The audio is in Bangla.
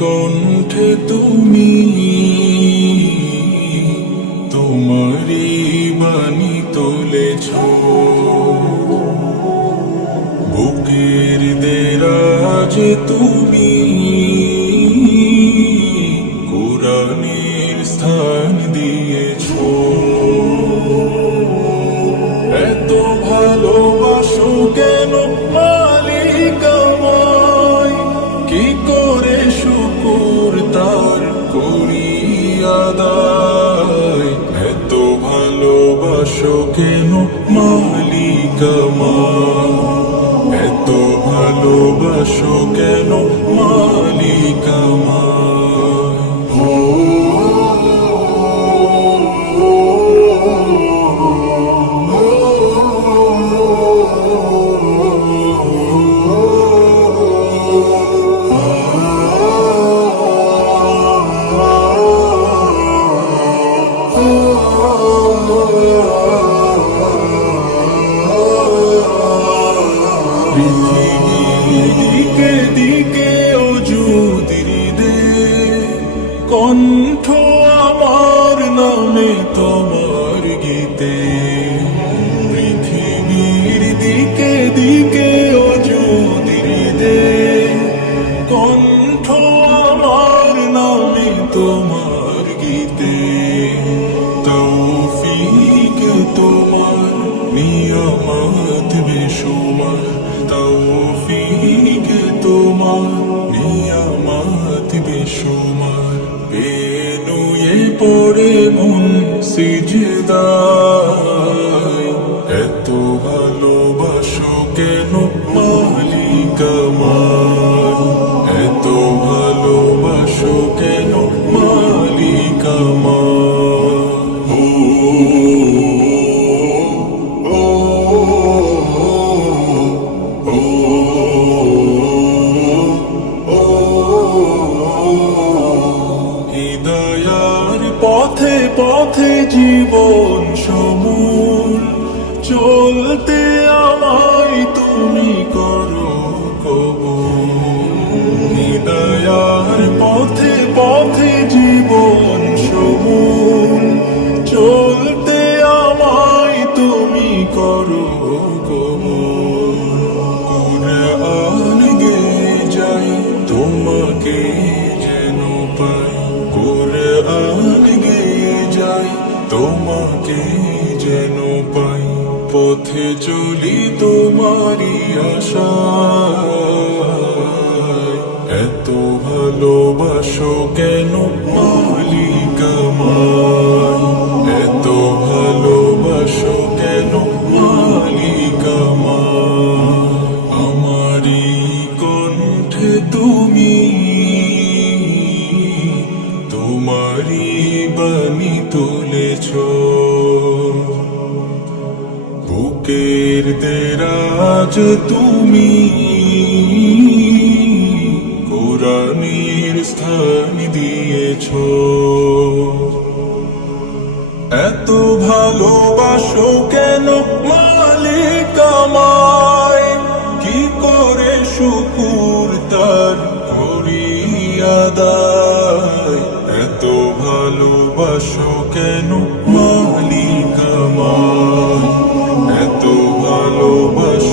কণ্ঠে তুমি তোমারি বাণী তুলেছ। বুকের দেরাজ তুমি কোরআনের স্থান কেন মালিক এত ভালোবাসো কেন মালিক আমায় কণ্ঠ আমার নামে তোমার গীতে। পৃথিবীর দিকে দিকে অজুদির দে কণ্ঠ আমার নামে তোমার গীতে। তৌফিক তোমার, নিয়ামত বেশুমার তৌফিক তোমার, নিয়ামত বেশুমার সিজদায় এত ভালোবাসো কেন মালিক আমার এত ভালোবাসো কেন মালিক আমার ও হৃদয়ার পথে পথে জীবন সমূল চলতে আমায় তুমি করো। তোমাকে যেন পাই পথে চলি তোমারই আশা এত ভালোবাসো কেন মালিক আমায়? বুকের দেরাজ তুমি কোরআনের স্থান দিয়েছ। এত ভালোবাসো কেন মালিক আমায়? কি করে শুকুর তার করি আদায় এত ভালোবাসো কেন মালিক আমায়? এত ভালোবাসো